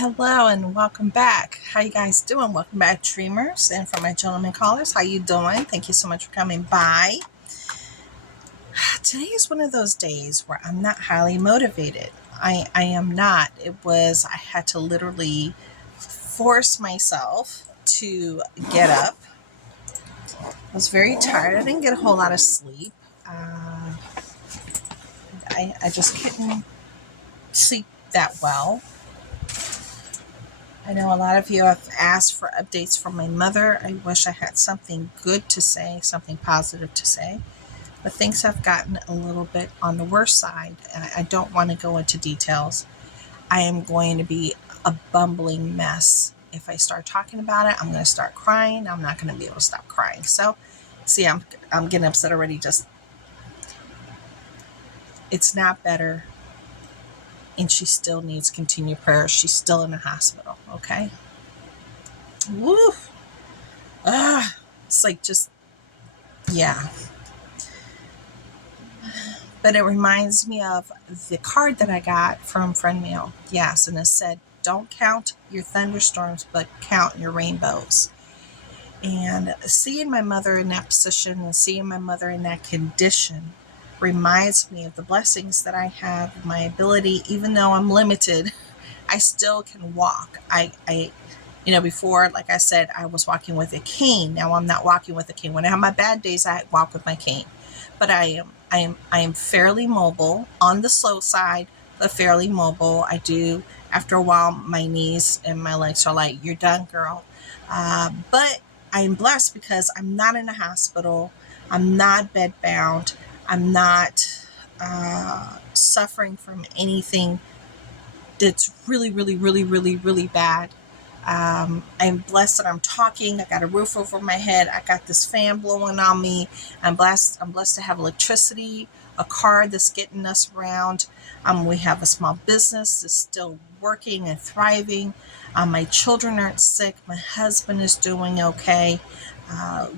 Hello and welcome back. How you guys doing? Welcome back, Dreamers, and for my gentlemen callers, how you doing? Thank you so much for coming by. Today is one of those days where I'm not highly motivated. I am not. I had to literally force myself to get up. I was very tired. I didn't get a whole lot of sleep. I just couldn't sleep that well. I know a lot of you have asked for updates from my mother. I wish I had something good to say, something positive to say, but things have gotten a little bit on the worse side, and I don't want to go into details. I am going to be a bumbling mess. If I start talking about it, I'm going to start crying. I'm not going to be able to stop crying. So, see, I'm getting upset already. It's not better, and she still needs continued prayers. She's still in the hospital. Okay. Woo. It's like just, yeah. But it reminds me of the card that I got from Friend Mail. Yes, and it said, don't count your thunderstorms, but count your rainbows. And seeing my mother in that position and seeing my mother in that condition reminds me of the blessings that I have, my ability, even though I'm limited, I still can walk. Before, like I said, I was walking with a cane. Now I'm not walking with a cane. When I have my bad days, I walk with my cane. But I am fairly mobile, on the slow side, but fairly mobile. I do, after a while, my knees and my legs are like, you're done, girl. But I'm blessed because I'm not in a hospital. I'm not bedbound. I'm not suffering from anything that's really, really, really, really, really bad. I'm blessed that I'm talking. I got a roof over my head. I got this fan blowing on me. I'm blessed. I'm blessed to have electricity, a car that's getting us around. We have a small business that's still working and thriving. My children aren't sick. My husband is doing okay.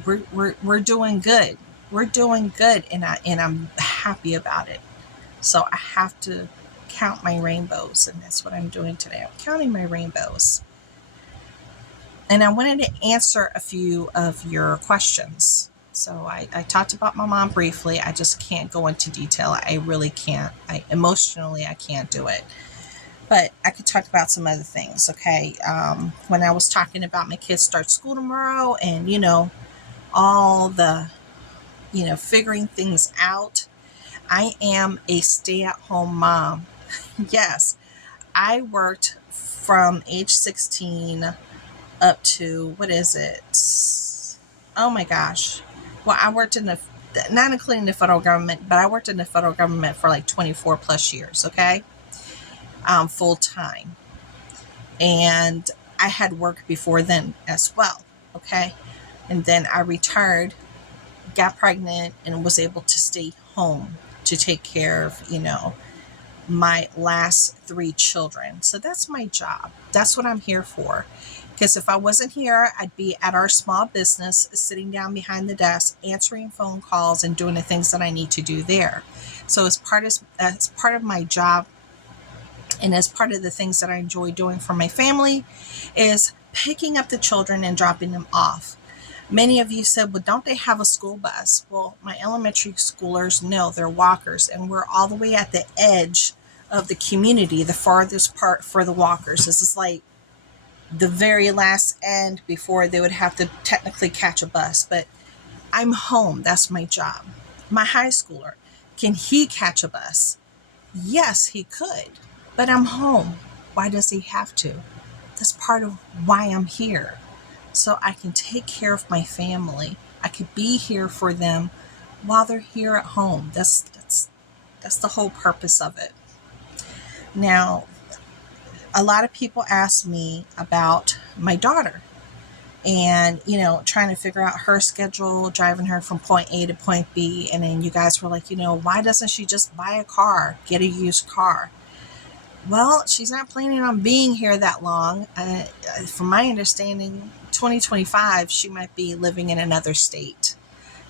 We're doing good. We're doing good, and I'm happy about it. So I have to count my rainbows, and that's what I'm doing today. I'm counting my rainbows. And I wanted to answer a few of your questions. So I talked about my mom briefly. I just can't go into detail. I really can't. Emotionally, I can't do it. But I could talk about some other things, okay? When I was talking about my kids start school tomorrow and, all the, figuring things out, I am a stay-at-home mom. Yes, I worked from age 16 up to, what is it? Oh my gosh. Well, I worked not including the federal government, but I worked in the federal government for like 24 plus years, okay? Full time. And I had work before then as well, okay? And then I retired, got pregnant, and was able to stay home to take care of, my last three children. So that's my job. That's what I'm here for. Because if I wasn't here, I'd be at our small business, sitting down behind the desk, answering phone calls and doing the things that I need to do there. So as part of my job, and as part of the things that I enjoy doing for my family, is picking up the children and dropping them off. Many of you said, well, don't they have a school bus? Well, my elementary schoolers, no, they're walkers, and we're all the way at the edge of the community, the farthest part for the walkers. This is like the very last end before they would have to technically catch a bus. But I'm home. That's my job. My high schooler, can he catch a bus? Yes, he could, but I'm home. Why does he have to? That's part of why I'm here. So I can take care of my family. I could be here for them while they're here at home. That's the whole purpose of it. Now, a lot of people ask me about my daughter and, trying to figure out her schedule, driving her from point A to point B. And then you guys were like, why doesn't she just buy a car, get a used car? Well, she's not planning on being here that long. From my understanding, 2025, she might be living in another state.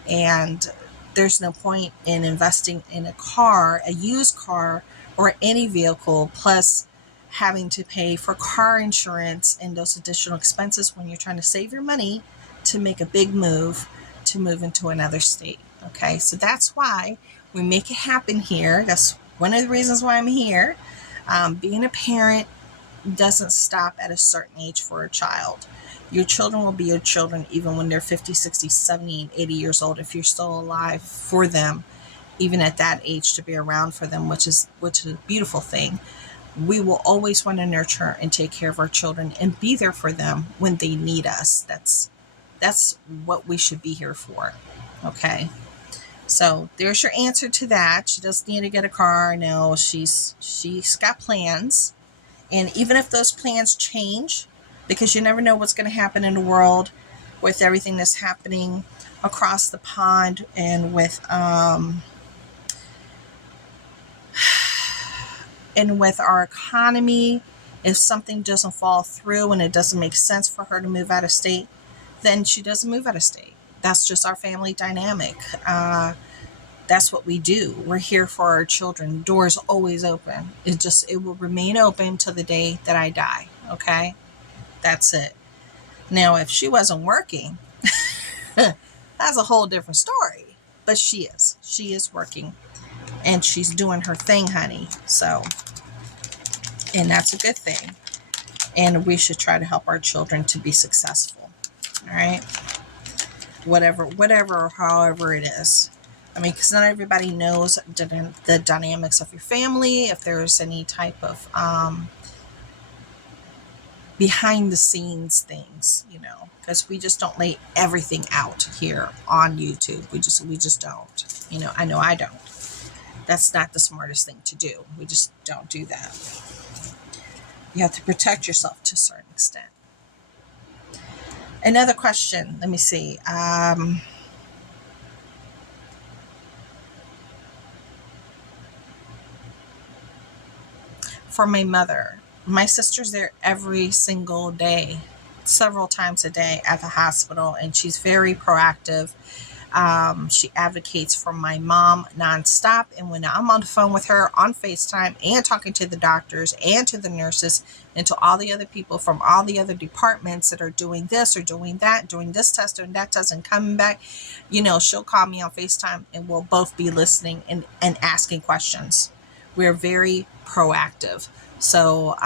And there's no point in investing in a car, a used car, or any vehicle. Plus, having to pay for car insurance and those additional expenses when you're trying to save your money to make a big move to move into another state. Okay, so that's why we make it happen here. That's one of the reasons why I'm here. Being a parent doesn't stop at a certain age for a child. Your children will be your children even when they're 50, 60, 70, and 80 years old if you're still alive for them, even at that age, to be around for them, which is a beautiful thing. We will always want to nurture and take care of our children and be there for them when they need us. That's what we should be here for. Okay. So there's your answer to that. She doesn't need to get a car. No, she's got plans. And even if those plans change, because you never know what's going to happen in the world with everything that's happening across the pond, and with our economy, if something doesn't fall through and it doesn't make sense for her to move out of state, then she doesn't move out of state. That's just our family dynamic. That's what we do. We're here for our children. Doors always open. It will remain open till the day that I die. Okay? That's it. Now, if she wasn't working, that's a whole different story. But she is working, and she's doing her thing, honey. So, and that's a good thing. And we should try to help our children to be successful. All right? Whatever, or however it is. I mean, because not everybody knows the dynamics of your family, if there's any type of behind the scenes things, because we just don't lay everything out here on YouTube. We just don't. I know I don't. That's not the smartest thing to do. We just don't do that. You have to protect yourself to a certain extent. Another question. Let me see. For my mother. My sister's there every single day, several times a day at the hospital, and she's very proactive. She advocates for my mom nonstop. And when I'm on the phone with her on FaceTime and talking to the doctors and to the nurses and to all the other people from all the other departments that are doing this or doing that, doing this test or that test and coming back, she'll call me on FaceTime and we'll both be listening and asking questions. We're very proactive. So,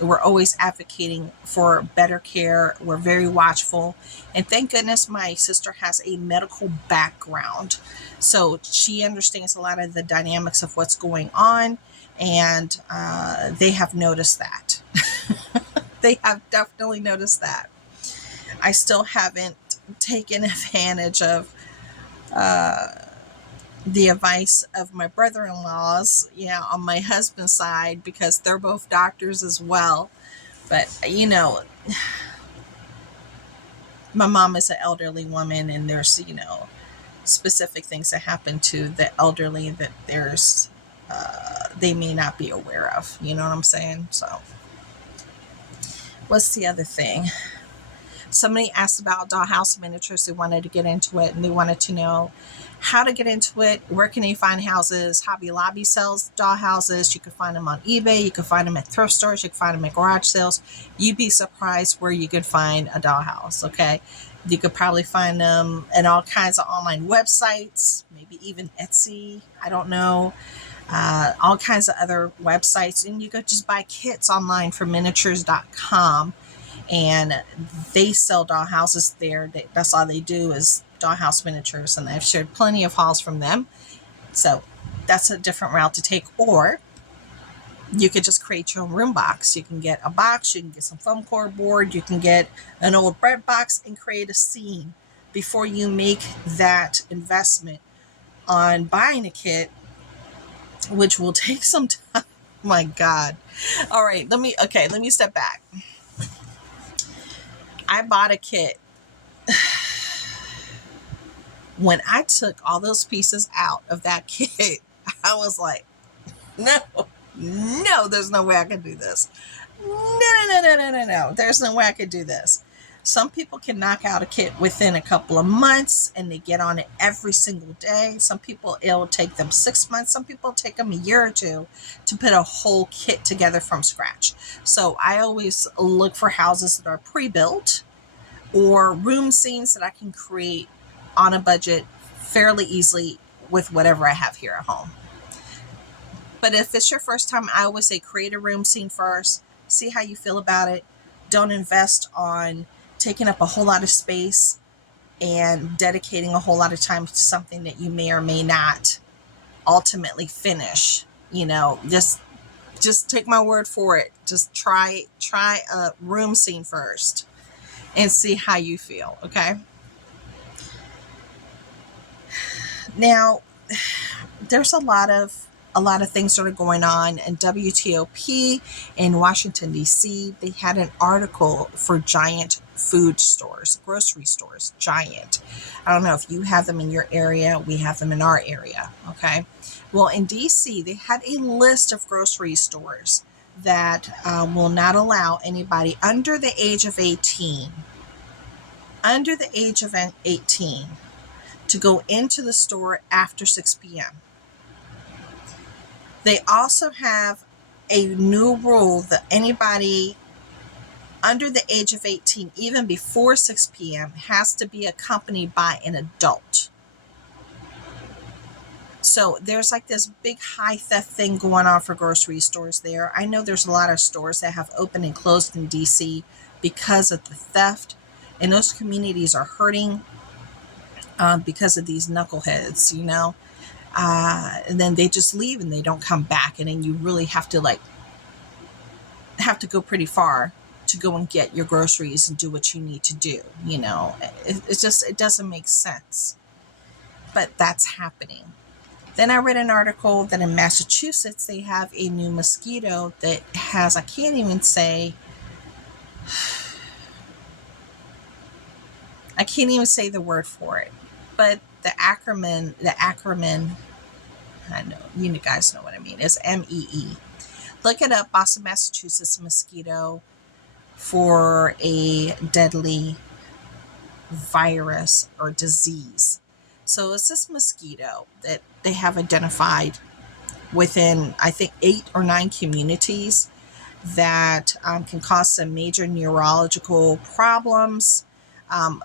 we're always advocating for better care. We're very watchful. And thank goodness my sister has a medical background. So she understands a lot of the dynamics of what's going on. And they have noticed that. They have definitely noticed that. I still haven't taken advantage of the advice of my brother-in-laws, on my husband's side, because they're both doctors as well. But, my mom is an elderly woman, and there's, specific things that happen to the elderly that they may not be aware of. You know what I'm saying? So, what's the other thing? Somebody asked about dollhouse miniatures. They wanted to get into it, and they wanted to know how to get into it. Where can they find houses? Hobby Lobby sells dollhouses. You can find them on eBay. You can find them at thrift stores. You can find them at garage sales. You'd be surprised where you could find a dollhouse. Okay. You could probably find them in all kinds of online websites, maybe even Etsy. I don't know. All kinds of other websites. And you could just buy kits online from miniatures.com. And they sell dollhouses there. That's all they do is dollhouse miniatures. And I've shared plenty of hauls from them. So that's a different route to take. Or you could just create your own room box. You can get a box. You can get some foam core board. You can get an old bread box and create a scene before you make that investment on buying a kit, which will take some time. My God. All right. Let me step back. I bought a kit. When I took all those pieces out of that kit, I was like, no, there's no way I can do this. No. There's no way I could do this. Some people can knock out a kit within a couple of months and they get on it every single day. Some people, it'll take them 6 months. Some people take them a year or two to put a whole kit together from scratch. So I always look for houses that are pre-built or room scenes that I can create on a budget fairly easily with whatever I have here at home. But if it's your first time, I always say create a room scene first, see how you feel about it. Don't invest on taking up a whole lot of space and dedicating a whole lot of time to something that you may or may not ultimately finish. Just take my word for it. Just try a room scene first and see how you feel, okay? Now, there's a lot of things that are going on in WTOP in Washington, D.C. They had an article for Giant food stores, grocery stores, Giant. I don't know if you have them in your area. We have them in our area, okay? Well, in D.C., they had a list of grocery stores that will not allow anybody under the age of 18, to go into the store after 6 p.m. They also have a new rule that anybody under the age of 18, even before 6 p.m., has to be accompanied by an adult. So there's like this big high theft thing going on for grocery stores there. I know there's a lot of stores that have opened and closed in DC because of the theft, and those communities are hurting because of these knuckleheads, and then they just leave and they don't come back, and then you really have to go pretty far to go and get your groceries and do what you need to do. It doesn't make sense, but that's happening. Then I read an article that in Massachusetts they have a new mosquito that has, I can't even say the word for it, but the acronym, I know, you guys know what I mean, it's MEE. Look it up, Boston, Massachusetts mosquito for a deadly virus or disease. So it's this mosquito that they have identified within, I think, 8 or 9 communities that can cause some major neurological problems.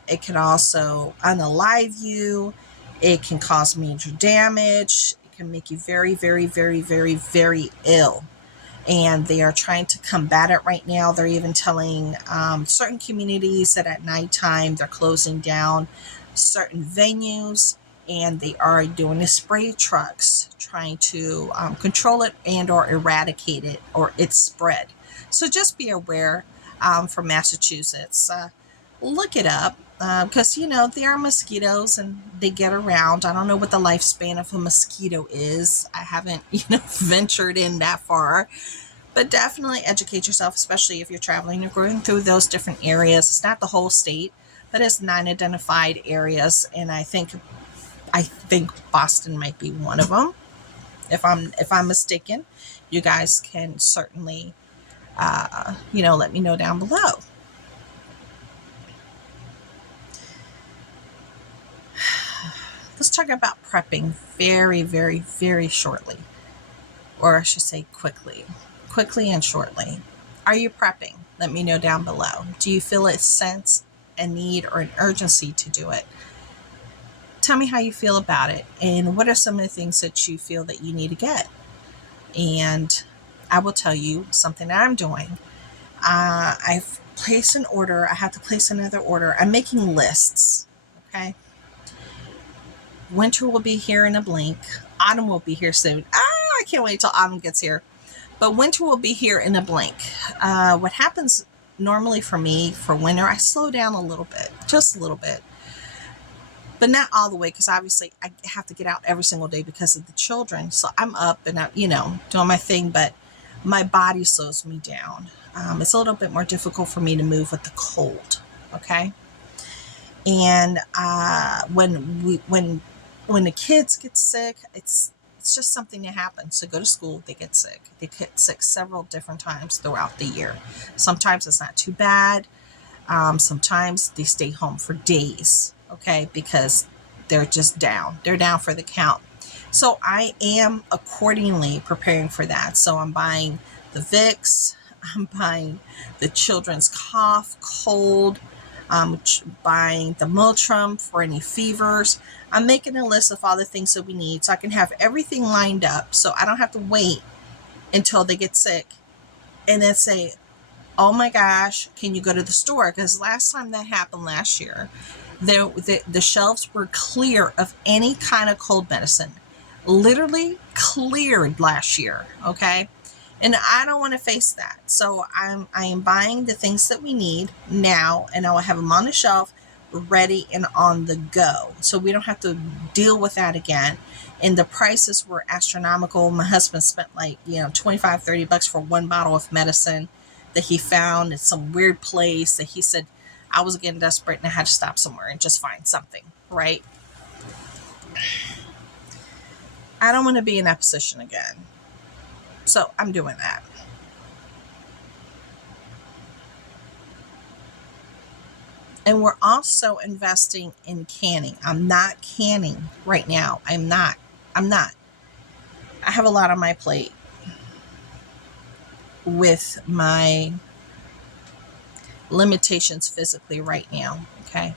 It can also unalive you. It can cause major damage. It can make you very, very, very, very, very ill. And they are trying to combat it right now. They're even telling certain communities that at nighttime they're closing down certain venues, and they are doing the spray trucks trying to control it and or eradicate it or its spread. So just be aware for Massachusetts. Look it up because, there are mosquitoes and they get around. I don't know what the lifespan of a mosquito is. I haven't, ventured in that far. But definitely educate yourself, especially if you're traveling. You're going through those different areas. It's not the whole state, but it's 9 identified areas, and I think Boston might be one of them. If I'm mistaken, you guys can certainly, let me know down below. Let's talk about prepping very, very, very shortly, or I should say quickly and shortly. Are you prepping? Let me know down below. Do you feel a sense, a need, or an urgency to do it? Tell me how you feel about it, and what are some of the things that you feel that you need to get. And I will tell you something that I'm doing. I've placed an order. I have to place another order. I'm making lists. Okay. Winter will be here in a blink. Autumn will be here soon. I can't wait till autumn gets here. But winter will be here in a blink. What happens normally for me for winter, I slow down a little bit, just a little bit. But not all the way, because obviously I have to get out every single day because of the children. So I'm up and I'm, doing my thing, but my body slows me down. It's a little bit more difficult for me to move with the cold. Okay. And when the kids get sick, it's just something that happens. So go to school, they get sick. They get sick several different times throughout the year. Sometimes it's not too bad. Sometimes they stay home for days, okay, because they're just down. They're down for the count. So I am accordingly preparing for that. So I'm buying the Vicks, I'm buying the children's cough, cold, I'm buying the Motrin for any fevers. I'm making a list of all the things that we need so I can have everything lined up so I don't have to wait until they get sick and then say, oh my gosh, can you go to the store? Because last time that happened last year, the shelves were clear of any kind of cold medicine. Literally cleared last year, okay? And I don't want to face that. So I am buying the things that we need now, and I will have them on the shelf ready and on the go. So we don't have to deal with that again. And the prices were astronomical. My husband spent like, $25-30 for one bottle of medicine that he found in some weird place that he said I was getting desperate and I had to stop somewhere and just find something, right? I don't want to be in that position again. So I'm doing that. And we're also investing in canning. I'm not canning right now. I'm not. I have a lot on my plate with my limitations physically right now, okay?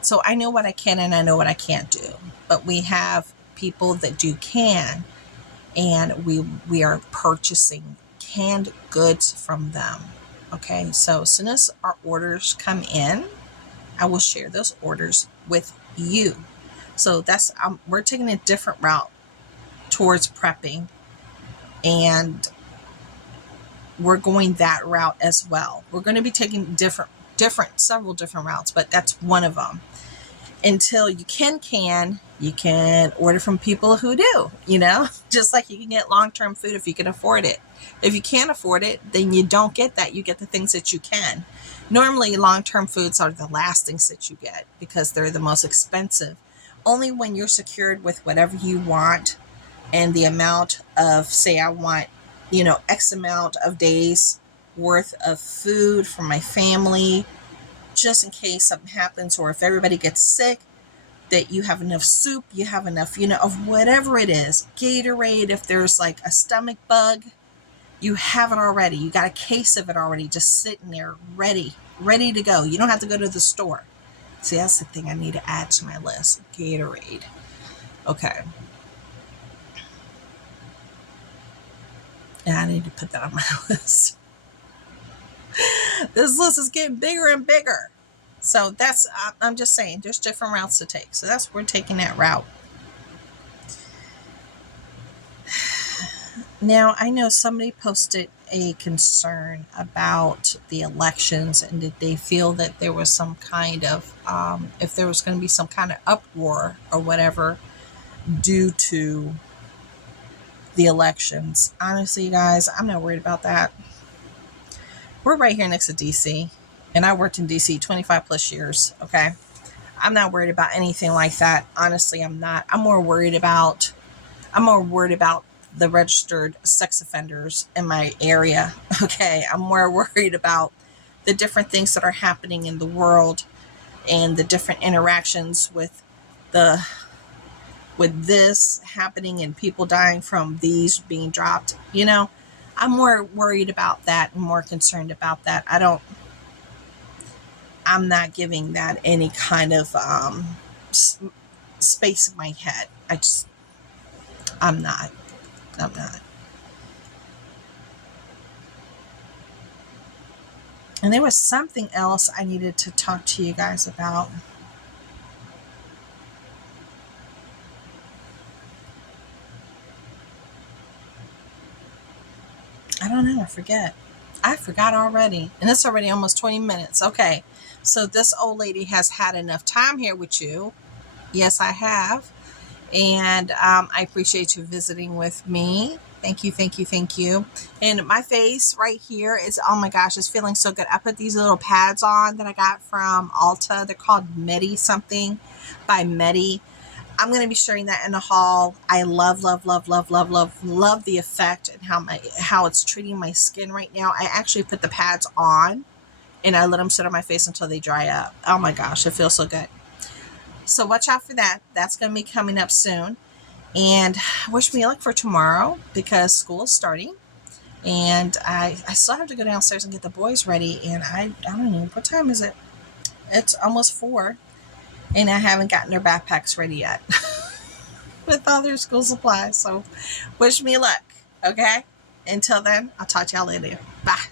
So I know what I can and I know what I can't do. But we have people that do can, and we are purchasing canned goods from them. Okay, so as soon as our orders come in, I will share those orders with you. So that's we're taking a different route towards prepping, and we're going that route as well. We're going to be taking several different routes, but that's one of them. Until you can you can order from people who do, just like you can get long-term food if you can afford it. If you can't afford it, then you don't get that. You get the things that you can. Normally, long-term foods are the last things that you get because they're the most expensive. Only when you're secured with whatever you want and the amount of, say, I want, X amount of days worth of food for my family, just in case something happens, or if everybody gets sick, that you have enough soup, you have enough, of whatever it is. Gatorade, if there's like a stomach bug, you have it already. You got a case of it already just sitting there ready to go. You don't have to go to the store. See, that's the thing I need to add to my list. Gatorade. Okay. Yeah, I need to put that on my list. This list is getting bigger and bigger. So that's, I'm just saying, there's different routes to take. So we're taking that route. Now, I know somebody posted a concern about the elections, and did they feel that there was some kind of, if there was going to be some kind of uproar or whatever due to the elections. Honestly, guys, I'm not worried about that. We're right here next to DC, and I worked in DC 25 plus years, okay? I'm not worried about anything like that. Honestly, I'm not. I'm more worried about the registered sex offenders in my area, okay? I'm more worried about the different things that are happening in the world and the different interactions with this happening and people dying from these being dropped. I'm more worried about that and more concerned about that. I'm not giving that any kind of space in my head. I'm not. And there was something else I needed to talk to you guys about. I don't know. I forgot already. And it's already almost 20 minutes. Okay. So this old lady has had enough time here with you. Yes, I have. And I appreciate you visiting with me. Thank you, thank you, thank you. And my face right here is, oh my gosh, it's feeling so good. I put these little pads on that I got from Ulta. They're called Medi something by Medi. I'm going to be sharing that in the haul. I love the effect and how it's treating my skin right now. I actually put the pads on and I let them sit on my face until they dry up. Oh my gosh, it feels so good. So watch out for that. That's going to be coming up soon. And wish me luck for tomorrow because school is starting. And I still have to go downstairs and get the boys ready. And I don't know, what time is it? It's almost 4. And I haven't gotten their backpacks ready yet with all their school supplies. So wish me luck. Okay? Until then, I'll talk to y'all later. Bye.